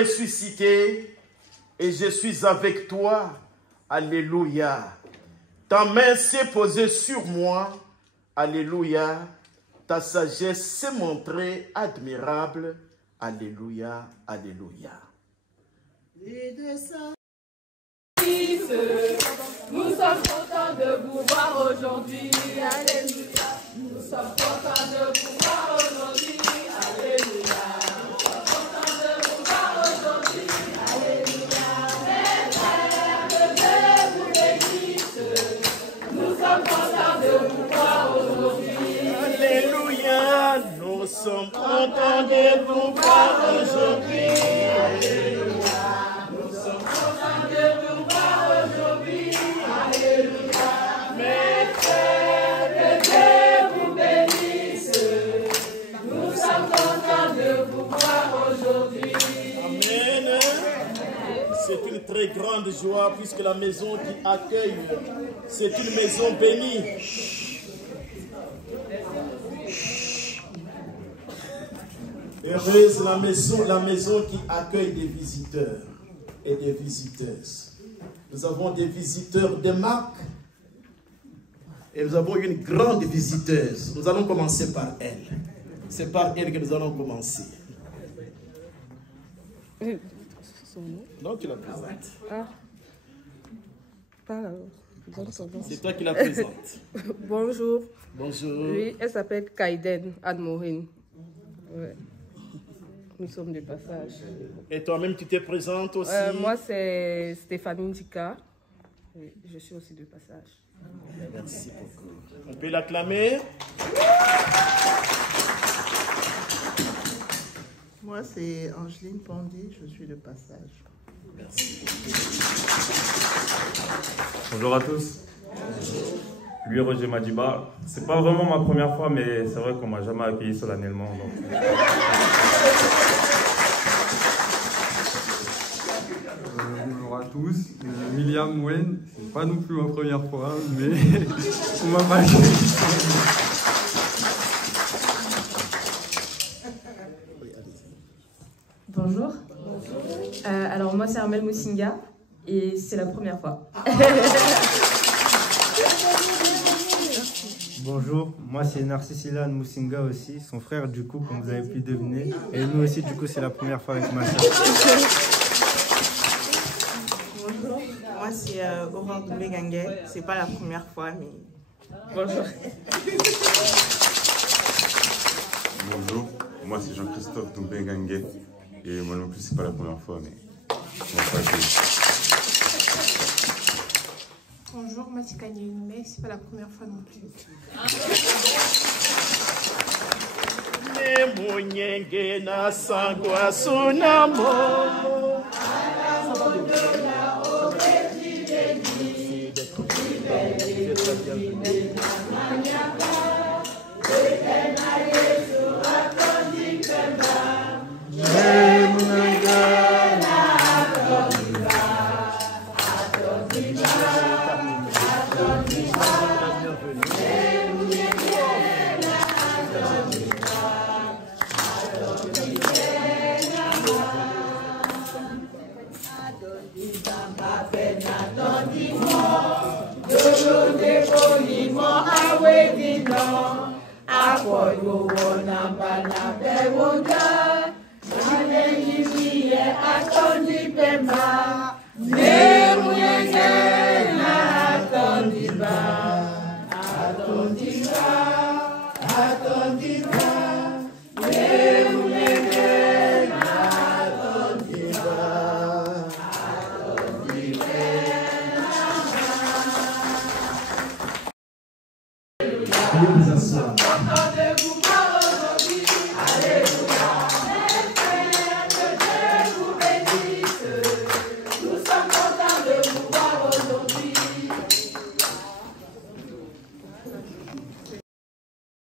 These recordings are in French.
ressuscité et je suis avec toi. Alléluia. Ta main s'est posée sur moi. Alléluia. Ta sagesse s'est montrée admirable. Alléluia. Alléluia. Nous sommes contents de vous voir aujourd'hui. Alléluia. Nous sommes contents de vous voir aujourd'hui. Alléluia. Nous sommes contents de vous voir aujourd'hui. Alléluia. Les frères de Dieu vous bénissent. Nous sommes contents de vous voir aujourd'hui. Alléluia. Nous sommes contents de vous voir aujourd'hui. Alléluia. Nous sommes contents de vous voir aujourd'hui. Alléluia. Mes frères de Dieu vous bénissent. Nous sommes contents de vous voir aujourd'hui. Amen. C'est une très grande joie puisque la maison qui accueille, c'est une maison bénie. Heureuse la maison qui accueille des visiteurs et des visiteuses. Nous avons des visiteurs de marque et nous avons une grande visiteuse. Nous allons commencer par elle. C'est par elle que nous allons commencer. Donc tu la présentes. Ah. C'est toi qui la présentes. Bonjour. Bonjour. Oui, elle s'appelle Kaiden Admorin. Ouais. Nous sommes de passage. Et toi-même, tu te présentes aussi? Moi, c'est Stéphanie Ndika. Oui, je suis aussi de passage. Merci beaucoup. On peut l'acclamer. Moi, c'est Angeline Pondy, je suis de passage. Merci. Bonjour à tous. Lui, Roger Madiba. C'est pas vraiment ma première fois, mais c'est vrai qu'on m'a jamais accueilli solennellement. Donc. Bonjour à tous. William Mouen, c'est pas non plus ma première fois, mais on m'a pas accueilli. Bonjour. Alors moi c'est Armel Moussinga et c'est la première fois. Bonjour, moi c'est Narcissila Moussinga aussi, son frère du coup comme vous avez pu deviner. Et nous aussi du coup c'est la première fois avec ma soeur. Bonjour, moi c'est Aurore Doumbé-Gangué, c'est pas la première fois mais bonjour. Bonjour, moi c'est Jean-Christophe Doumbé-Gangué et moi non plus c'est pas la première fois mais on va pas accueillir. Bonjour, moi c'est Kanye Inoume, c'est pas la première fois non plus. Nemunyenge na sangwa sunamo.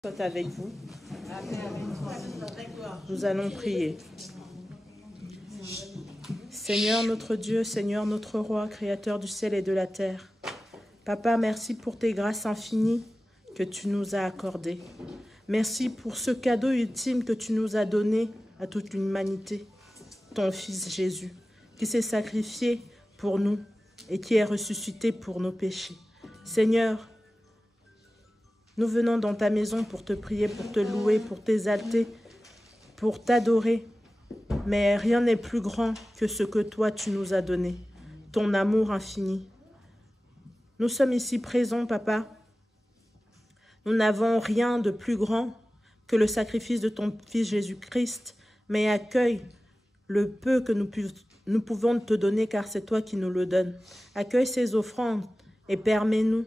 Soit avec vous. Nous allons prier. Seigneur notre Dieu, Seigneur notre Roi, Créateur du ciel et de la terre. Papa, merci pour tes grâces infinies que tu nous as accordées. Merci pour ce cadeau ultime que tu nous as donné à toute l'humanité. ton Fils Jésus, qui s'est sacrifié pour nous et qui est ressuscité pour nos péchés. Seigneur, nous venons dans ta maison pour te prier, pour te louer, pour t'exalter, pour t'adorer. Mais rien n'est plus grand que ce que toi tu nous as donné, ton amour infini. Nous sommes ici présents, Papa. Nous n'avons rien de plus grand que le sacrifice de ton Fils Jésus-Christ, mais accueille le peu que nous pouvons te donner, car c'est toi qui nous le donnes. Accueille ces offrandes et permets-nous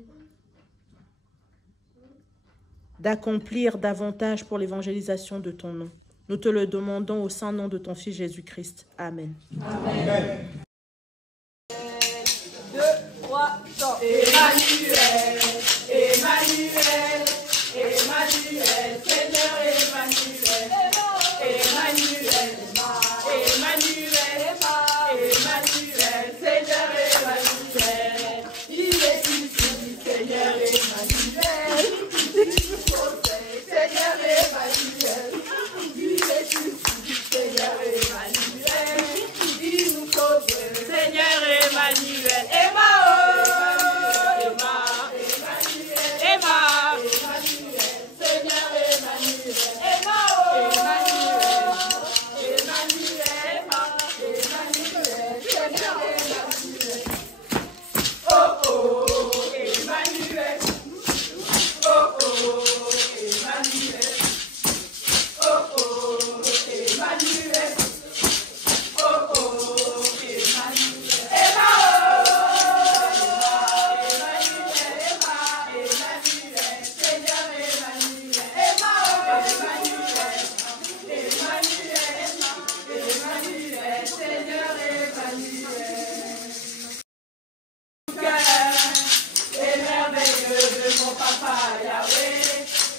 d'accomplir davantage pour l'évangélisation de ton nom. Nous te le demandons au saint nom de ton Fils Jésus-Christ. Amen. Amen. 2, 3, chant. Emmanuel, Emmanuel, Emmanuel, Seigneur Emmanuel, Emmanuel, Emmanuel, Emmanuel, Seigneur Emmanuel, il est ici, Seigneur Emmanuel, Seigneur Emmanuel, il est ici, Seigneur Emmanuel, il nous sauve, Seigneur Emmanuel, Emma, Emma, Emma, Seigneur Emmanuel, Emma, Emmanuel, Emma, Emmanuel, Seigneur Emmanuel, oh oh, Emmanuel, oh oh, Emmanuel, oh oh, Emmanuel, oh oh, Emmanuel, Emma,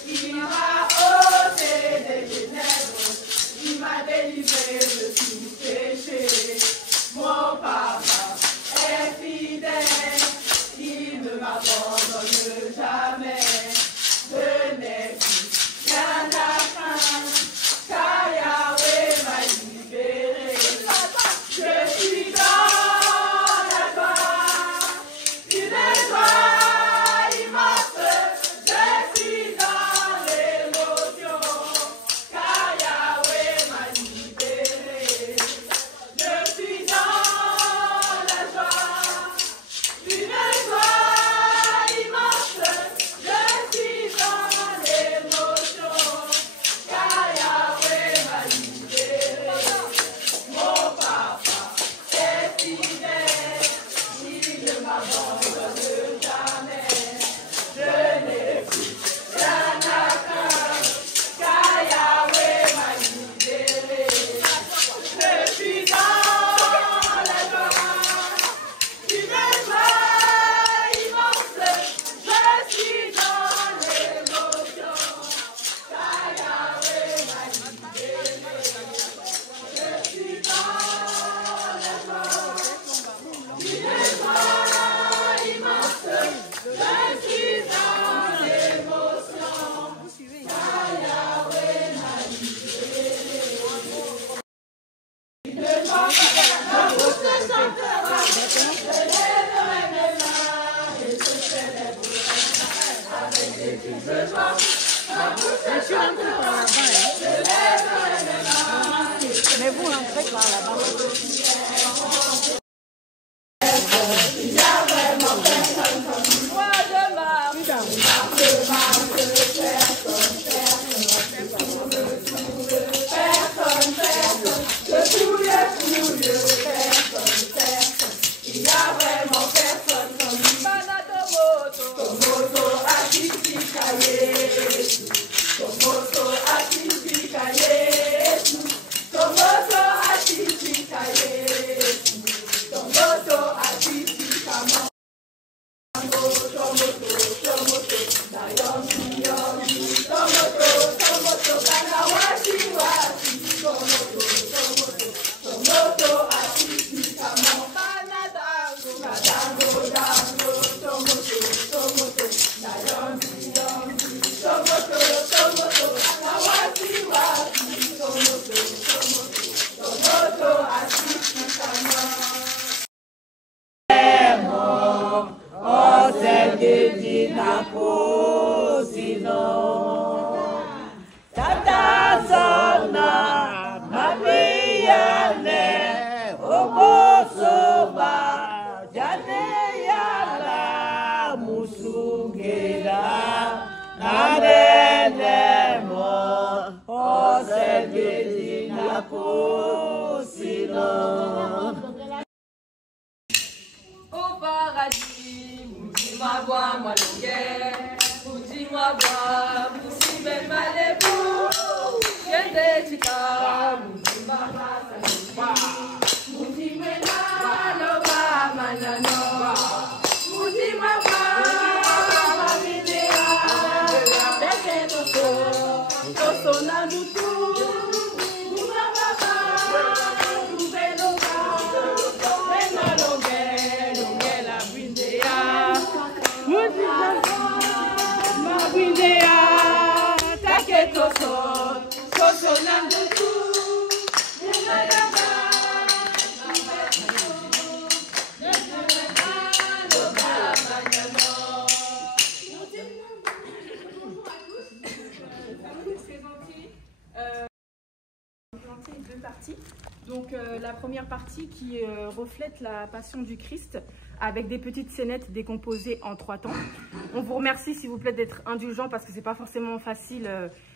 il m'a ôté des ténèbres, il m'a délivré de tout péché. Mon papa est fidèle, il ne m'abandonne jamais. Je n'ai plus rien à craindre, car Yahweh m'a libéré. Je suis dans la joie, une joie immense. Je suis dans l'émotion, car Yahweh m'a libéré. Je suis dans la joie, une joie immense. Je suis dans l'émotion, car Yahweh m'a libéré. Mon papa est fidèle, il ne m'abandonne jamais. Je n'ai plus rien à craindre, car Yahweh m'a libéré. Je suis dans la joie, une joie immense. Je suis dans l'émotion, car Yahweh m'a libéré. Je suis dans la joie, une joie immense. Je suis dans l'émotion, car Yahweh m'a libéré. Une joie, la bouche chantera, je lèverai mes mains et je célébrerai avec des cris de joie. La bouche chantera, je lèverai mes mains. Mais vous entrez par là-bas. Il y a vraiment personne comme moi, je marche, personne. Il y a vraiment personne comme lui. Tomoto Atipikaye, Tomoto Atipikaye, Tomoto Atipikaye. Au paradis, Moudima bois, moi longueur, Moudima bois, Moussi ben malébou, Yende tika, Moudima bois, Moudima loba manano, Moudima bois, Mamidea, Teke Toso na dutu, Moudima bois, Moudema deux parties. Donc la première partie qui reflète la passion du Christ avec des petites scénettes décomposées en 3 temps. On vous remercie s'il vous plaît d'être indulgents parce que c'est pas forcément facile,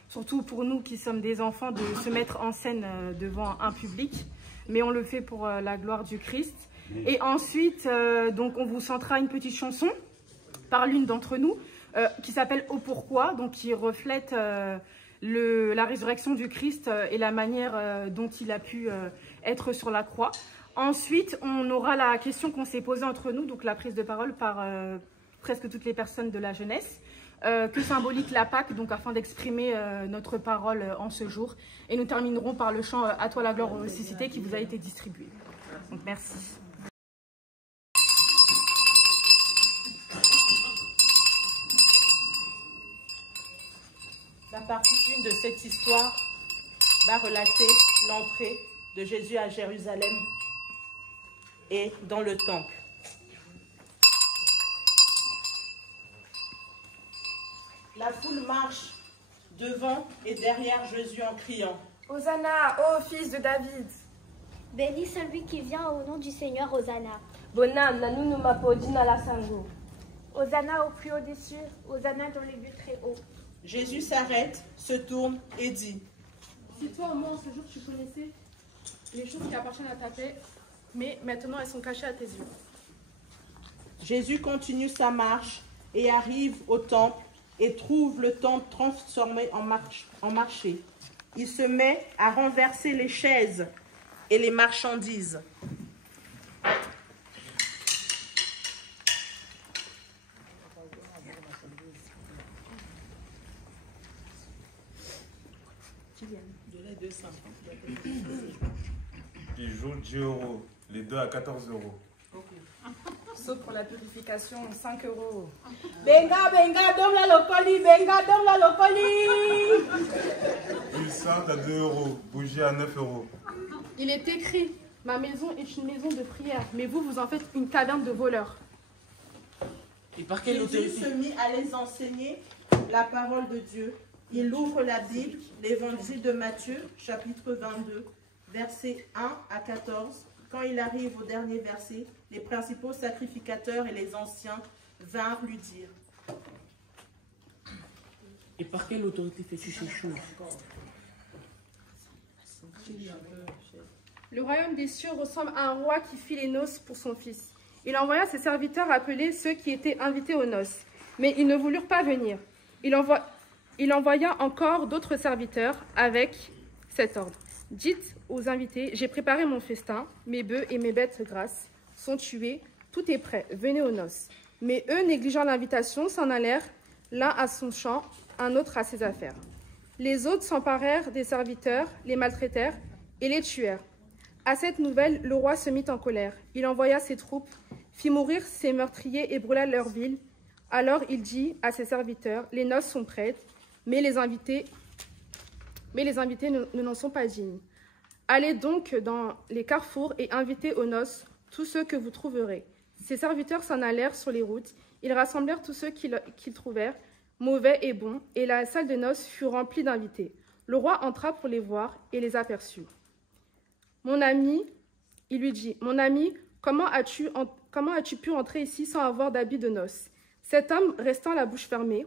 surtout pour nous qui sommes des enfants, de se mettre en scène devant un public, mais on le fait pour la gloire du Christ. Et ensuite, donc on vous chantera une petite chanson par l'une d'entre nous qui s'appelle « Au pourquoi », donc qui reflète la résurrection du Christ et la manière dont il a pu être sur la croix. Ensuite, on aura la question qu'on s'est posée entre nous, donc la prise de parole par presque toutes les personnes de la jeunesse. Que symbolique la Pâque, donc afin d'exprimer notre parole en ce jour. Et nous terminerons par le chant « À toi la gloire aux ressuscités » qui vous a été distribué. Donc merci. La partie 1 de cette histoire va relater l'entrée de Jésus à Jérusalem et dans le temple. La foule marche devant et derrière Jésus en criant « Hosanna, ô fils de David !» Béni celui qui vient au nom du Seigneur, Hosanna. Bonam, nanu numapodina la sango. Hosanna au plus haut des cieux, Hosanna dans les lieux très hauts. Jésus s'arrête, se tourne et dit « Si toi au moins ce jour tu connaissais les choses qui appartiennent à ta paix, mais maintenant elles sont cachées à tes yeux. » Jésus continue sa marche et arrive au temple et trouve le temple transformé en marché. Il se met à renverser les chaises et les marchandises. Bijoux 10 €, les deux à 14 €. Sauf pour la purification, 5 €. Benga, benga, dom la locoli, benga, dom la locoli. Huile sainte à 2 €, bougie à 9 €. Il est écrit, ma maison est une maison de prière, mais vous, vous en faites une caverne de voleurs. Et par quelle autorité ? Jésus se mit à les enseigner la parole de Dieu. Il ouvre la Bible, l'évangile de Matthieu, chapitre 22, versets 1 à 14. Quand il arrive au dernier verset, les principaux sacrificateurs et les anciens vinrent lui dire. Et par quelle autorité fais-tu ces choses ? Le royaume des cieux ressemble à un roi qui fit les noces pour son fils. Il envoya ses serviteurs appeler ceux qui étaient invités aux noces, mais ils ne voulurent pas venir. Il envoya encore d'autres serviteurs avec cet ordre. Dites aux invités, j'ai préparé mon festin, mes bœufs et mes bêtes grasses sont tués, tout est prêt, venez aux noces. Mais eux, négligeant l'invitation, s'en allèrent, l'un à son champ, un autre à ses affaires. Les autres s'emparèrent des serviteurs, les maltraitèrent et les tuèrent. À cette nouvelle, le roi se mit en colère. Il envoya ses troupes, fit mourir ses meurtriers et brûla leur ville. Alors il dit à ses serviteurs, les noces sont prêtes, mais les invités n'en sont pas dignes. Allez donc dans les carrefours et invitez aux noces tous ceux que vous trouverez. Ses serviteurs s'en allèrent sur les routes. Ils rassemblèrent tous ceux qu'ils trouvèrent, mauvais et bons, et la salle de noces fut remplie d'invités. Le roi entra pour les voir et les aperçut. Mon ami, il lui dit, mon ami, comment as-tu pu entrer ici sans avoir d'habit de noces? Cet homme restant la bouche fermée.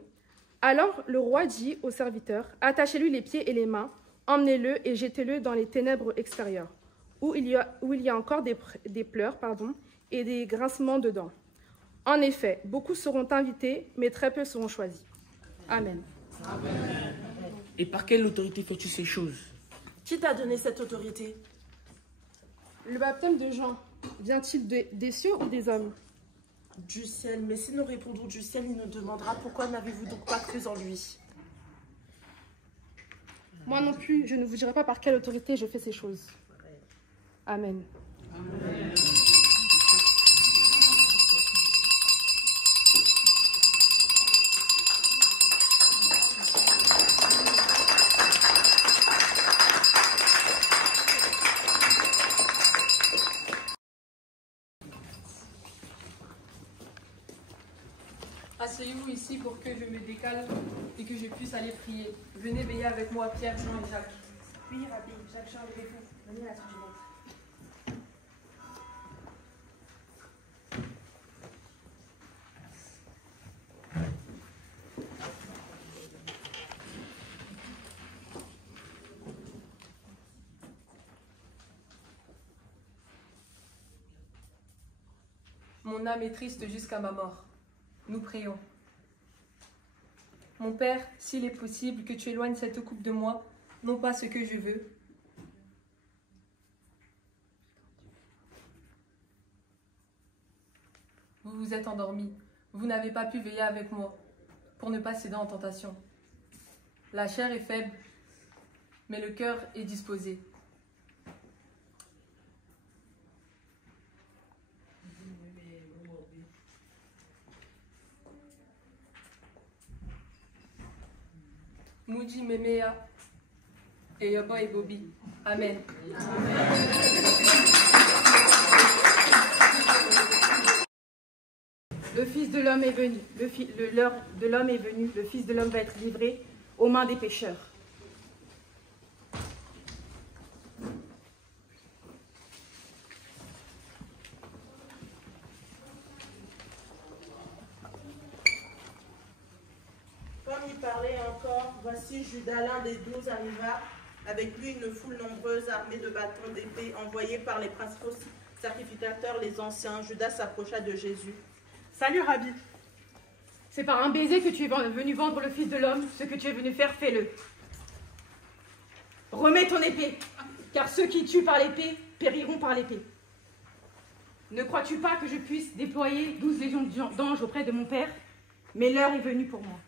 Alors le roi dit aux serviteurs, attachez-lui les pieds et les mains, Emmenez-le et jetez-le dans les ténèbres extérieures, où il y a encore des pleurs et des grincements de dents. En effet, beaucoup seront invités, mais très peu seront choisis. Amen. Amen. Et par quelle autorité fais-tu ces choses? Qui t'a donné cette autorité? Le baptême de Jean vient-il des cieux ou des hommes? Du ciel. Mais si nous répondons du ciel, il nous demandera pourquoi n'avez-vous donc pas cru en lui? Moi non plus, je ne vous dirai pas par quelle autorité je fais ces choses. Amen. Amen. Asseyez-vous ici pour que je me décale et que je puisse aller prier. Venez veiller avec moi, Pierre, Jean et Jacques. Oui, Rabbi, Jacques, Jean, levez-vous. Venez à la suivante. Mon âme est triste jusqu'à ma mort. Nous prions. Mon Père, s'il est possible que tu éloignes cette coupe de moi, non pas ce que je veux. Vous vous êtes endormis. Vous n'avez pas pu veiller avec moi pour ne pas céder en tentation. La chair est faible, mais le cœur est disposé. Moudi Memea et Yobo et Bobby. Amen. Le Fils de l'homme est venu, l'heure de l'homme est venue, le Fils de l'homme va être livré aux mains des pécheurs. Comme il parlait encore, voici Judas, l'un des 12, arriva, avec lui une foule nombreuse armée de bâtons d'épée envoyés par les principaux sacrificateurs, les anciens. Judas s'approcha de Jésus. Salut, Rabbi. C'est par un baiser que tu es venu vendre le Fils de l'homme. Ce que tu es venu faire, fais-le. Remets ton épée, car ceux qui tuent par l'épée périront par l'épée. Ne crois-tu pas que je puisse déployer 12 légions d'anges auprès de mon Père? Mais l'heure est venue pour moi.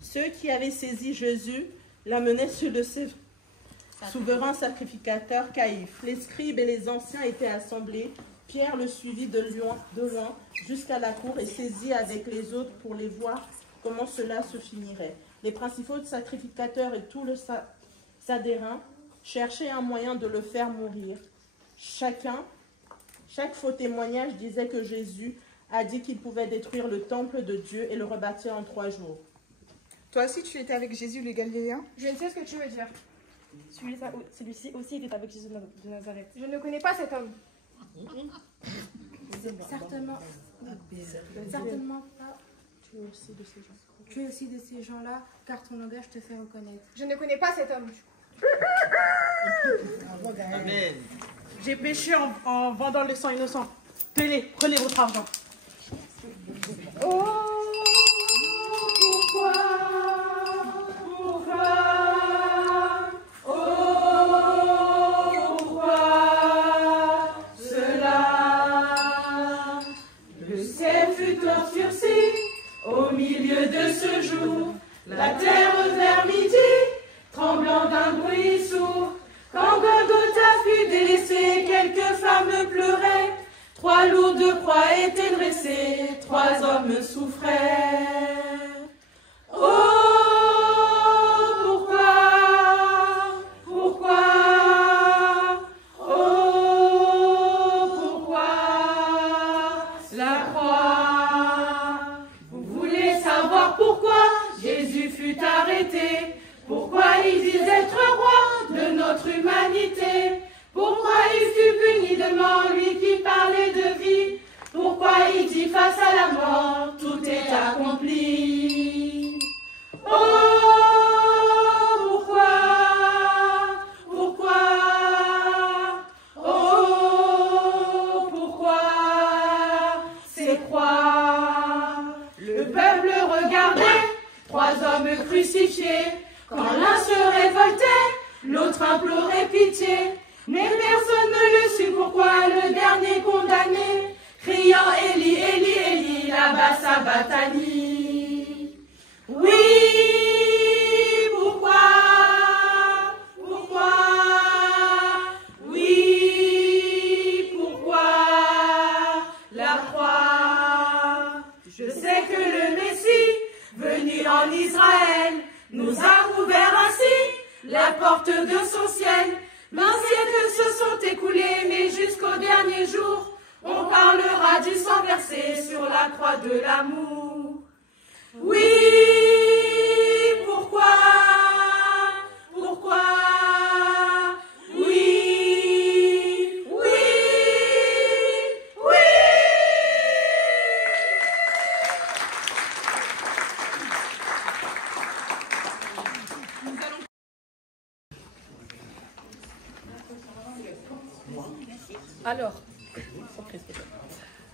Ceux qui avaient saisi Jésus l'amenaient sur le souverain sacrificateur Caïphe. Les scribes et les anciens étaient assemblés. Pierre le suivit de loin jusqu'à la cour et saisit avec les autres pour les voir comment cela se finirait. Les principaux sacrificateurs et tout le Sadérin cherchaient un moyen de le faire mourir. Chaque faux témoignage disait que Jésus a dit qu'il pouvait détruire le temple de Dieu et le rebâtir en 3 jours. Toi aussi, tu étais avec Jésus le Galiléen? Je ne sais ce que tu veux dire. Celui-ci aussi était avec Jésus de Nazareth. Je ne connais pas cet homme. Certainement pas. Tu es aussi de ces gens. Tu es aussi de ces gens-là, car ton langage te fait reconnaître. Je ne connais pas cet homme. Amen. J'ai péché en vendant le sang innocent. Prenez votre argent. Oh, pourquoi, cela? Le ciel fut obscurci au milieu de ce jour, la terre vers midi, tremblant d'un bruit sourd. Quand Golgotha fut délaissé, quelques femmes pleuraient. 3 lourdes croix étaient dressées, 3 hommes souffraient. Oh, pourquoi, oh, pourquoi la croix? Vous voulez savoir pourquoi Jésus fut arrêté? Pourquoi il dit être roi de notre humanité? Pourquoi il fut puni devant lui qui parlait de vie? Pourquoi il dit face à la mort, tout est accompli? Oh, pourquoi? Pourquoi? Oh, pourquoi? C'est croix. Le peuple regardait, 3 hommes crucifiés. Quand l'un se révoltait, l'autre implorait pitié. Mais personne ne le sut pourquoi le dernier condamné, criant Élie, Élie, Élie, là-bas Sabatani. Oui, pourquoi? Pourquoi? Oui, pourquoi? La croix. Je sais que le Messie, venu en Israël, nous a ouvert ainsi la porte de son ciel. 20 siècles se sont écoulés, mais jusqu'au dernier jour, on parlera du sang versé sur la croix de l'amour. Oui, pourquoi? Pourquoi? Oui, oui, oui. Alors,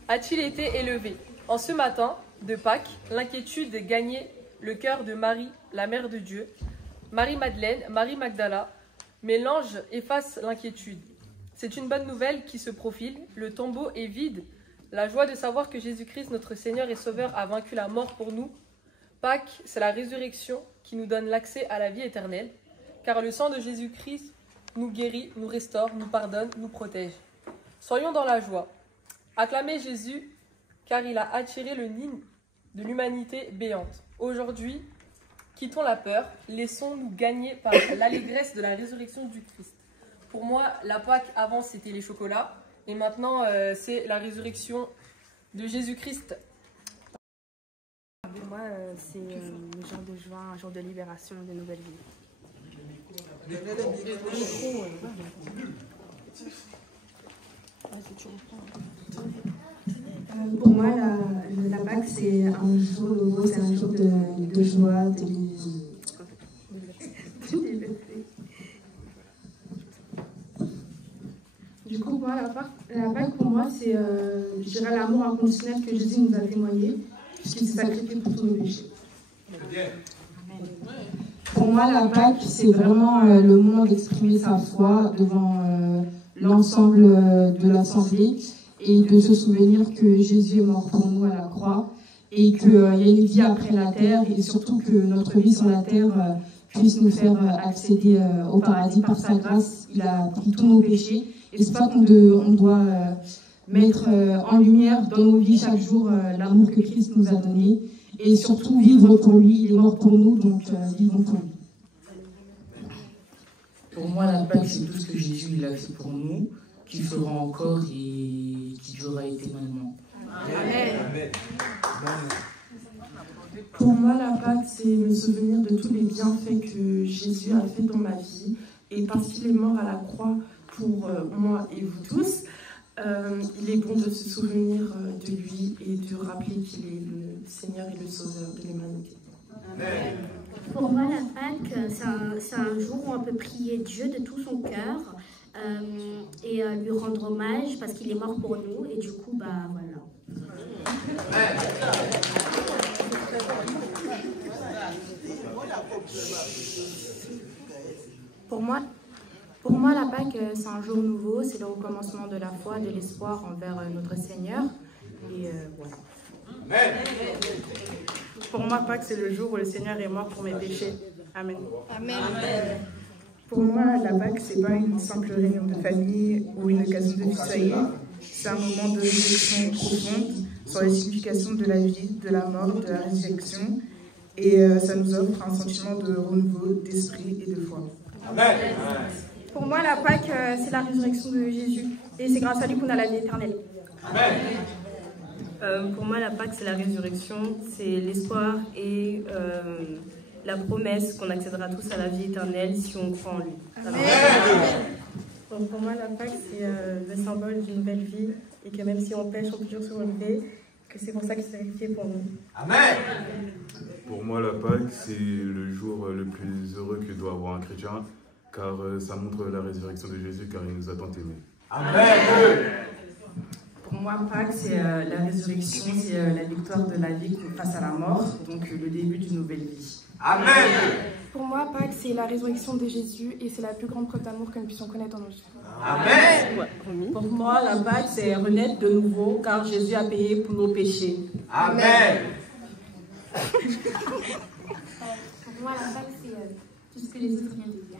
a-t-il été élevé? En ce matin de Pâques, l'inquiétude gagnait le cœur de Marie, la mère de Dieu, Marie-Madeleine, Marie Magdala, mais l'ange efface l'inquiétude. C'est une bonne nouvelle qui se profile, le tombeau est vide, la joie de savoir que Jésus-Christ, notre Seigneur et Sauveur, a vaincu la mort pour nous. Pâques, c'est la résurrection qui nous donne l'accès à la vie éternelle, car le sang de Jésus-Christ nous guérit, nous restaure, nous pardonne, nous protège. Soyons dans la joie. Acclamez Jésus, car il a attiré le nid de l'humanité béante. Aujourd'hui, quittons la peur, laissons-nous gagner par l'allégresse de la résurrection du Christ. Pour moi, la Pâque, avant, c'était les chocolats, et maintenant, c'est la résurrection de Jésus-Christ. Pour moi, c'est un jour de joie, un jour de libération, de nouvelle vie. Pour moi, la Pâque, c'est un jour nouveau, c'est un jour de joie, de Du coup, moi, la Pâque, pour moi, c'est je dirais l'amour inconditionnel que Jésus nous a témoigné, puisqu'il s'est sacrifié pour tous nos péchés. Pour moi, la Pâque, c'est vraiment le moment d'exprimer sa foi devant l'ensemble de l'Assemblée et de se souvenir que Jésus est mort pour nous à la croix et qu'il y a une vie après la terre et surtout que notre vie sur la terre puisse nous faire accéder au paradis par sa grâce. Il a pris tous nos péchés et c'est pas qu'on doit mettre en lumière dans nos vies chaque jour l'amour que Christ nous a donné et surtout vivre pour lui. Il est mort pour nous, donc vivons pour lui. Pour moi, la Pâque, c'est tout ce que Jésus il a fait pour nous, qu'il fera encore et qui durera éternellement. Amen. Pour moi, la Pâque, c'est me souvenir de tous les bienfaits que Jésus a fait dans ma vie. Et parce qu'il est mort à la croix pour moi et vous tous, il est bon de se souvenir de lui et de rappeler qu'il est le Seigneur et le Sauveur de l'humanité. Amen. Pour moi, la Pâque, c'est un jour où on peut prier Dieu de tout son cœur et lui rendre hommage parce qu'il est mort pour nous. Et du coup, bah voilà. Pour moi, la Pâque, c'est un jour nouveau, c'est le recommencement de la foi, de l'espoir envers notre Seigneur. Et voilà. Amen. Pour moi, Pâques, c'est le jour où le Seigneur est mort pour mes péchés. Amen. Amen. Pour moi, la Pâque, c'est pas une simple réunion de famille ou une occasion de tutoyer. C'est un moment de réflexion profonde sur la signification de la vie, de la mort, de la résurrection. Et ça nous offre un sentiment de renouveau d'esprit et de foi. Amen. Pour moi, la Pâque, c'est la résurrection de Jésus. Et c'est grâce à lui qu'on a la vie éternelle. Amen. Pour moi, la Pâque, c'est la résurrection, c'est l'espoir et la promesse qu'on accédera tous à la vie éternelle si on croit en lui. Amen. Donc pour moi, la Pâque, c'est le symbole d'une nouvelle vie et que même si on pêche, on peut toujours se relever, que c'est pour ça qu'il s'est sacrifié pour nous. Amen. Pour moi, la Pâque, c'est le jour le plus heureux que doit avoir un chrétien, car ça montre la résurrection de Jésus, car il nous a tant aimés. Amen. Pour moi, Pâques, c'est la résurrection, c'est la victoire de la vie face à la mort, donc le début d'une nouvelle vie. Amen. Pour moi, Pâques, c'est la résurrection de Jésus et c'est la plus grande preuve d'amour que nous puissions connaître dans nos vies. Amen. Pour moi, la Pâques, c'est renaître de nouveau car Jésus a payé pour nos péchés. Amen. Pour moi, la Pâques, c'est tout ce que les autres viennent de dire.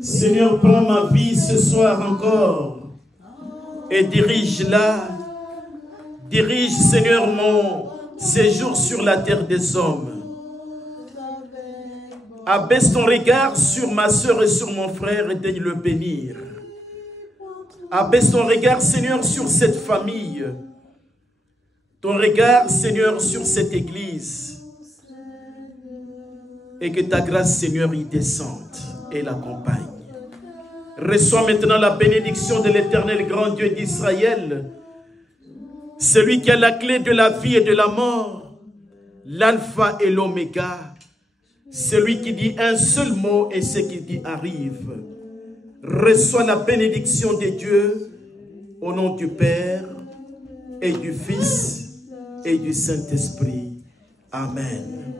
Seigneur, prends ma vie ce soir encore et dirige-la. Dirige, Seigneur, mon séjour sur la terre des hommes. Abaisse ton regard sur ma soeur et sur mon frère et daigne le bénir. Abaisse ton regard, Seigneur, sur cette famille. Ton regard, Seigneur, sur cette église. Et que ta grâce, Seigneur, y descende et l'accompagne. Reçois maintenant la bénédiction de l'Éternel grand Dieu d'Israël, celui qui a la clé de la vie et de la mort, l'alpha et l'oméga, celui qui dit un seul mot et ce qu'il dit arrive. Reçois la bénédiction de Dieu au nom du Père et du Fils et du Saint-Esprit. Amen.